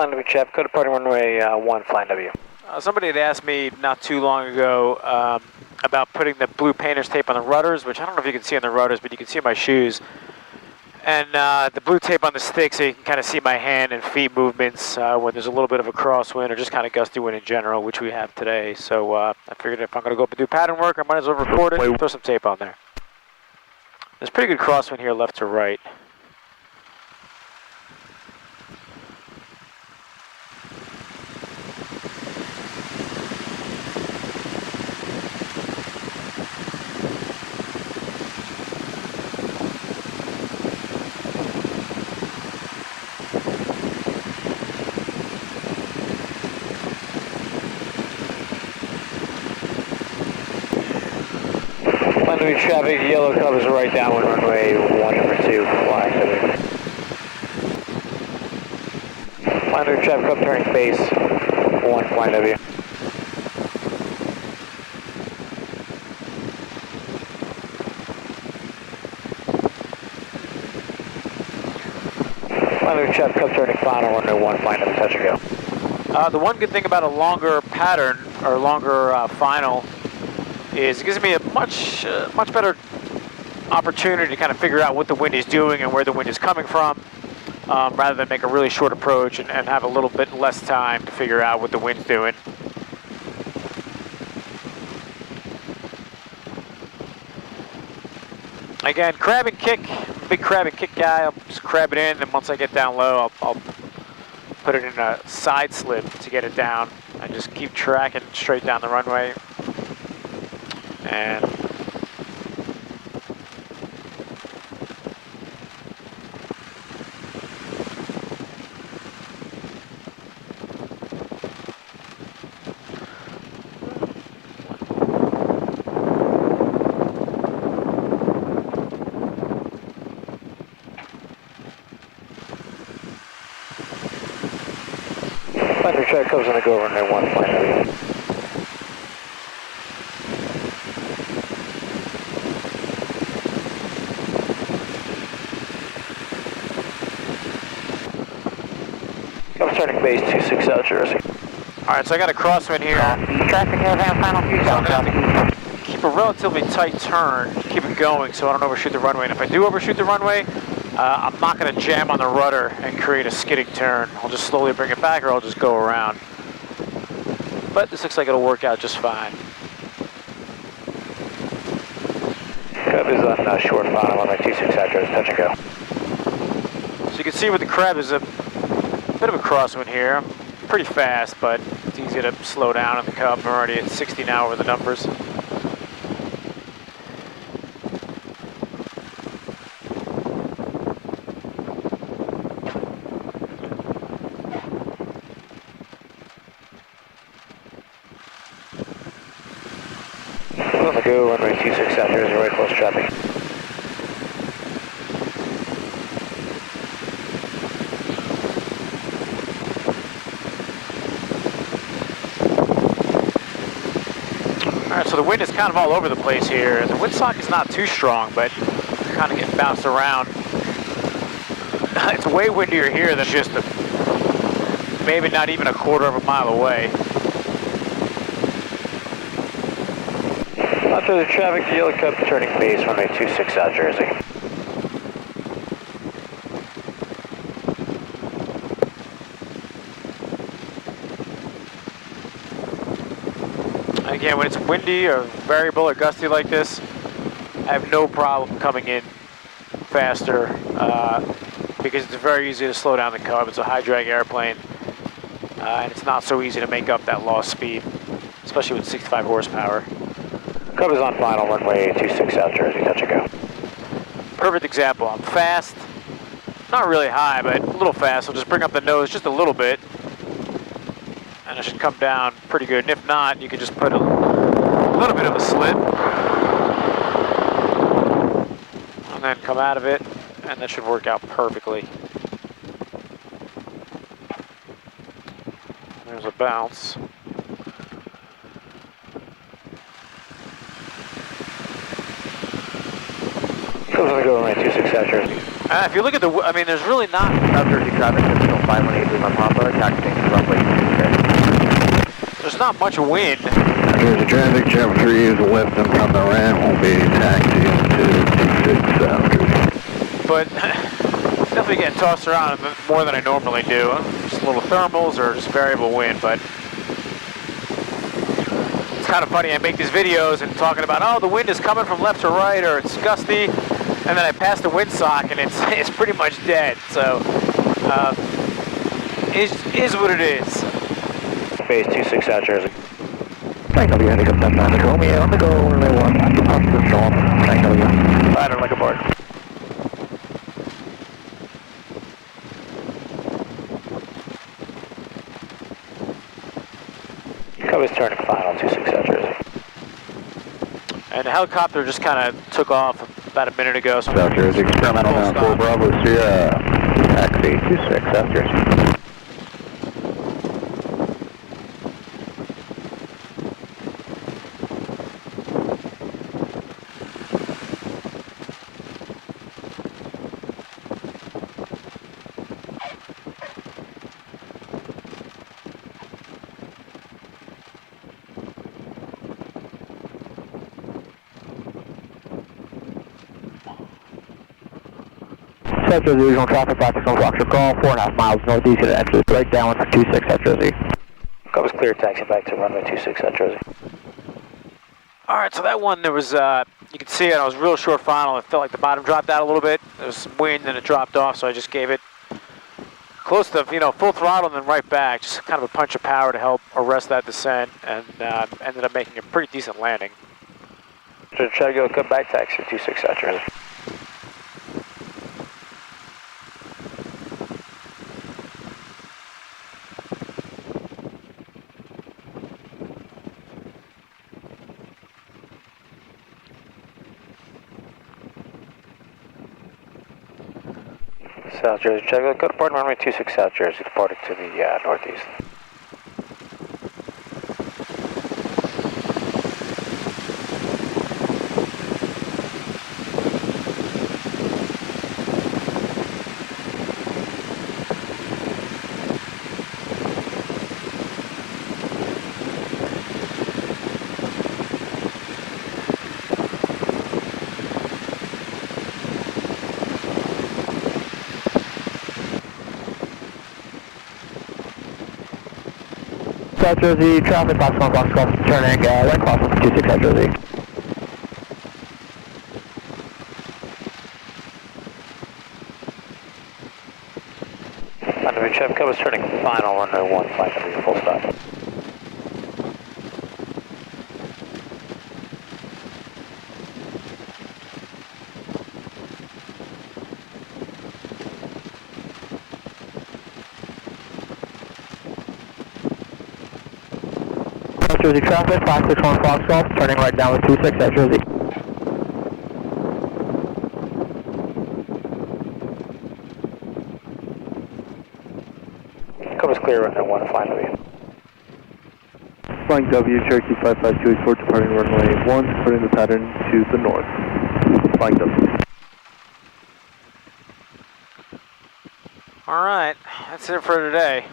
Flying W Chap, code departing runway 1, flying W. Somebody had asked me not too long ago about putting the blue painter's tape on the rudders, which I don't know if you can see on the rudders, but you can see my shoes. And the blue tape on the stick so you can kind of see my hand and feet movements when there's a little bit of a crosswind or just kind of gusty wind in general, which we have today. So I figured if I'm going to go up and do pattern work, I might as well record it and throw some tape on there. There's pretty good crosswind here left to right. Flying traffic, yellow covers right downwind runway 1, number 2, flying W. Flying traffic up turning base 1, flying W. Flying traffic up turning final runway 1, flying W, touch and go. The one good thing about a longer pattern or longer final is it gives me a much better opportunity to kind of figure out what the wind is doing and where the wind is coming from, rather than make a really short approach and have a little bit less time to figure out what the wind's doing. Again, crab and kick, I'm a big crab and kick guy. I'll just crab it in, and once I get down low, I'll put it in a side slip to get it down and just keep tracking straight down the runway. And Flying track comes on the go runway 1, flying W. Turning base 26 South Jersey. Alright, so I got a crosswind here. Traffic airbound, final few So I'm going to have to keep a relatively tight turn, keep it going so I don't overshoot the runway. And if I do overshoot the runway, I'm not going to jam on the rudder and create a skidding turn. I'll just slowly bring it back or I'll just go around. But this looks like it'll work out just fine. Crab is on short final runway 26 South Jersey, touch and go. So you can see with the crab is a bit of a crosswind here. Pretty fast, but it's easy to slow down in the Cub. I'm already at 60 now over the numbers. On the go, runway 26 South Jersey, right close traffic. Alright, so the wind is kind of all over the place here. The windsock is not too strong, but kind of getting bounced around. It's way windier here than just maybe not even a quarter of a mile away. After the traffic, the yellow Cub turning base runway 26 South Jersey. Again, when it's windy or variable or gusty like this, I have no problem coming in faster because it's very easy to slow down the Cub. It's a high drag airplane and it's not so easy to make up that lost speed, especially with 65 horsepower. Cub is on final runway 26 South Jersey, touch and go. Perfect example. I'm fast, not really high, but a little fast. I'll just bring up the nose just a little bit. And it should come down pretty good. And if not, you can just put a little bit of a slip. And then come out of it, and that should work out perfectly. There's a bounce. Goes on the go runway 26 South Jersey. If you look at the, I mean, there's really not. South Jersey traffic, 518 Lima Papa, taxiing to runway 26. There's not much wind. There's a traffic jump 3 is lifting from the ramp, won't be taxiing to 26 South. But definitely getting tossed around more than I normally do. Just little thermals or just variable wind, but it's kind of funny. I make these videos and talking about, oh, the wind is coming from left to right, or it's gusty, and then I pass the windsock and it's pretty much dead. So is what it is. Phase 26 South Jersey. Tank W, heading up 10 Romeo on the go, runway 1, occupancy storm, Tank W. Ladder, like aboard. Cover's turning final, 26 South Jersey. And the helicopter just kind of took off about a minute ago. So South Jersey, experimental full now, stop. 4 Bravo Sierra, taxi 26 South Jersey. South Jersey, regional traffic, practice on Foxtrot call, 4.5 miles northeast of the exit, right down for 26 South Jersey. Cover's clear, taxi back to runway 26 South Jersey. All right, so that one, there was, you can see it, I was real short final. It felt like the bottom dropped out a little bit. There was some wind and it dropped off, so I just gave it close to, full throttle and then right back. Just kind of a punch of power to help arrest that descent, and ended up making a pretty decent landing. Try to go cut back taxi 26 South Jersey. South Jersey, check out, go to port runway 26 South Jersey, departing to the northeast. South Jersey, traffic, box 1, box 12, turning right cross on 26 South Jersey. Underwood Chef Cub is turning final, runway 1, flight number full stop. South Jersey traffic, 561 Foxtrot, turning right down with 26 South Jersey. Cub is clear, runway 1, flight number. Flying W, Cherokee 55284, departing runway 1, putting the pattern to the north. Flying W. All right, that's it for today.